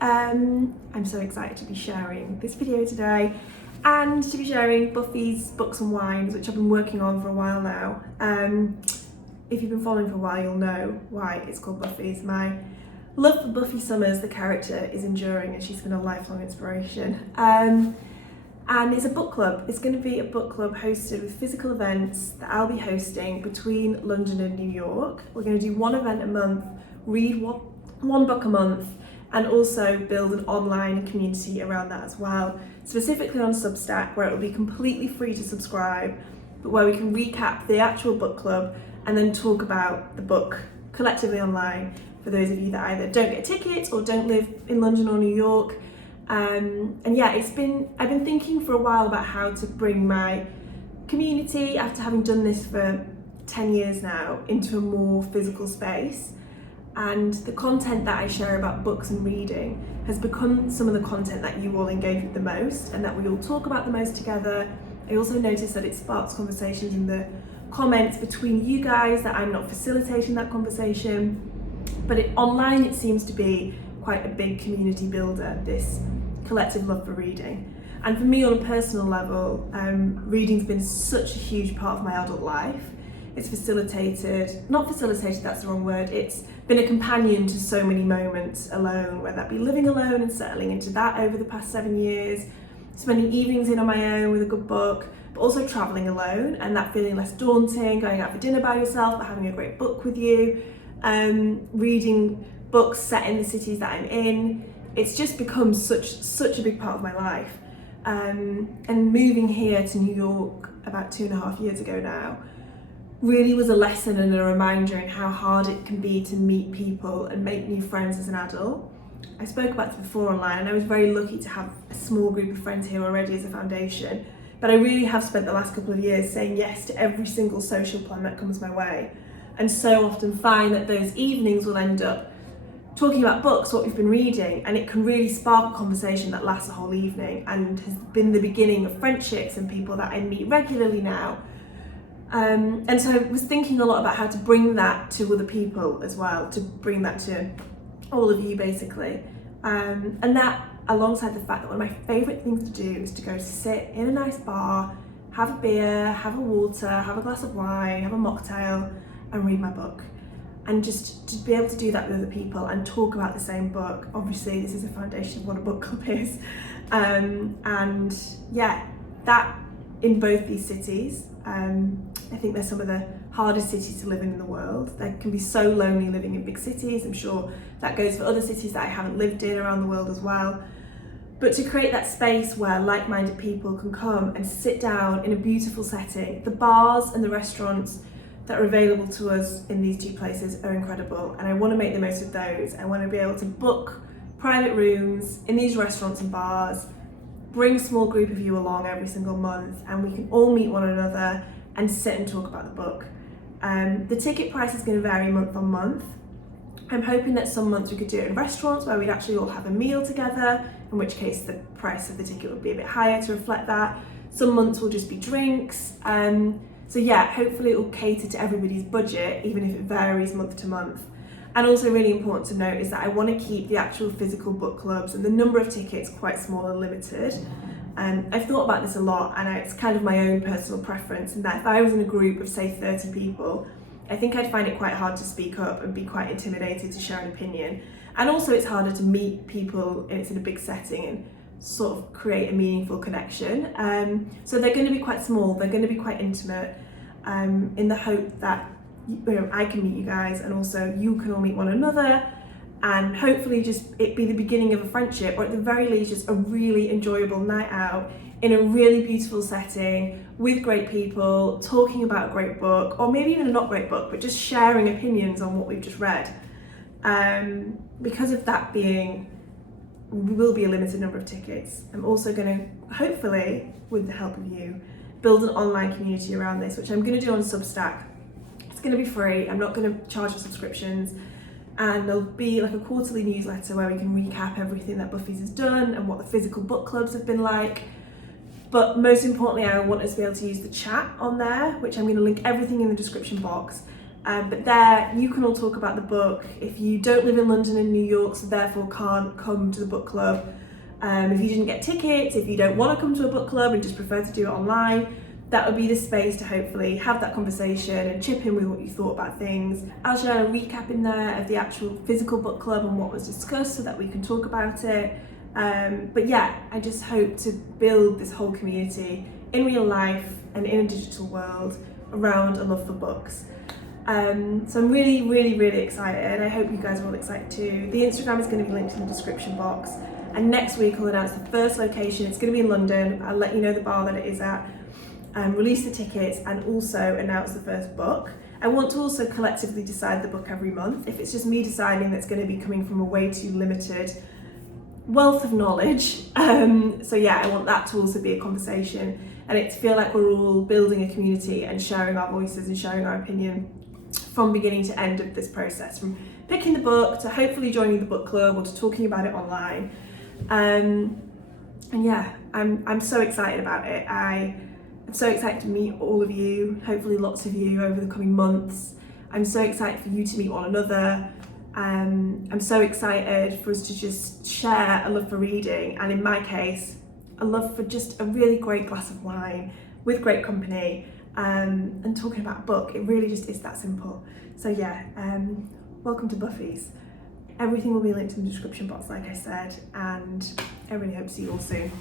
I'm so excited to be sharing this video today and to be sharing Buffy's Books and Wines, which I've been working on for a while now. If you've been following for a while, you'll know why it's called Buffy's. My love for Buffy Summers, the character, is enduring and she's been a lifelong inspiration. And it's a book club. It's going to be a book club hosted with physical events that I'll be hosting between London and New York. We're going to do one event a month, read one book a month, and also build an online community around that as well, specifically on Substack, where it will be completely free to subscribe, but where we can recap the actual book club and then talk about the book collectively online for those of you that either don't get tickets or don't live in London or New York. And yeah, I've been thinking for a while about how to bring my community, after having done this for 10 years now, into a more physical space. And the content that I share about books and reading has become some of the content that you all engage with the most and that we all talk about the most together. I also noticed that it sparks conversations in the comments between you guys, that I'm not facilitating that conversation. But online it seems to be quite a big community builder, this collective love for reading. And for me on a personal level, reading's been such a huge part of my adult life. It's not facilitated, that's the wrong word, it's been a companion to so many moments alone, whether that be living alone and settling into that over the past 7 years, spending evenings in on my own with a good book, but also travelling alone and that feeling less daunting, going out for dinner by yourself but having a great book with you, reading books set in the cities that I'm in. It's just become such a big part of my life. And moving here to New York about 2.5 years ago now really was a lesson and a reminder in how hard it can be to meet people and make new friends as an adult. I spoke about this before online and I was very lucky to have a small group of friends here already as a foundation, but I really have spent the last couple of years saying yes to every single social plan that comes my way, and so often find that those evenings will end up talking about books, what we've been reading, and it can really spark a conversation that lasts a whole evening and has been the beginning of friendships and people that I meet regularly now. And so I was thinking a lot about how to bring that to other people as well, to bring that to all of you basically. And that alongside the fact that one of my favourite things to do is to go sit in a nice bar, have a beer, have a water, have a glass of wine, have a mocktail and read my book. And just to be able to do that with other people and talk about the same book. Obviously this is a foundation of what a book club is. And yeah, that in both these cities, I think they're some of the hardest cities to live in the world. They can be so lonely living in big cities. I'm sure that goes for other cities that I haven't lived in around the world as well. But to create that space where like-minded people can come and sit down in a beautiful setting. The bars and the restaurants that are available to us in these two places are incredible, and I want to make the most of those. I want to be able to book private rooms in these restaurants and bars, bring a small group of you along every single month, and we can all meet one another and sit and talk about the book. The ticket price is going to vary month on month. I'm hoping that some months we could do it in restaurants where we'd actually all have a meal together, in which case the price of the ticket would be a bit higher to reflect that. Some months will just be drinks. So yeah, hopefully it will cater to everybody's budget, even if it varies month to month. And also really important to note is that I want to keep the actual physical book clubs and the number of tickets quite small and limited. I've thought about this a lot, and it's kind of my own personal preference, in that if I was in a group of say 30 people, I think I'd find it quite hard to speak up and be quite intimidated to share an opinion. And also it's harder to meet people and it's in a big setting and sort of create a meaningful connection. So they're going to be quite small, they're going to be quite intimate, in the hope that I can meet you guys and also you can all meet one another, and hopefully just it be the beginning of a friendship, or at the very least just a really enjoyable night out in a really beautiful setting with great people, talking about a great book, or maybe even a not great book, but just sharing opinions on what we've just read. Because of that being, will be a limited number of tickets, I'm also going to, hopefully with the help of you, build an online community around this, which I'm going to do on Substack. It's going to be free, I'm not going to charge for subscriptions, and there'll be like a quarterly newsletter where we can recap everything that Buffy's has done and what the physical book clubs have been like. But most importantly, I want us to be able to use the chat on there, which I'm going to link everything in the description box. But there you can all talk about the book. If you don't live in London and New York, so therefore can't come to the book club, if you didn't get tickets, if you don't want to come to a book club and just prefer to do it online, that would be the space to hopefully have that conversation and chip in with what you thought about things. I'll share a recap in there of the actual physical book club and what was discussed so that we can talk about it. But yeah, I just hope to build this whole community in real life and in a digital world around a love for books. So I'm really excited. I hope you guys are all excited too. The Instagram is going to be linked in the description box, and next week I'll announce the first location. It's going to be in London. I'll let you know the bar that it is at, release the tickets, and also announce the first book. I want to also collectively decide the book every month. If it's just me deciding, that's going to be coming from a way too limited wealth of knowledge. So yeah, I want that to also be a conversation, and it to feel like we're all building a community and sharing our voices and sharing our opinion from beginning to end of this process, from picking the book to hopefully joining the book club or to talking about it online. And yeah, I'm so excited about it. I'm so excited to meet all of you, hopefully lots of you over the coming months. I'm so excited for you to meet one another. I'm so excited for us to just share a love for reading, and in my case, a love for just a really great glass of wine with great company, and talking about a book. It really just is that simple. So yeah, welcome to Buffy's. Everything will be linked in the description box, like I said, and I really hope to see you all soon.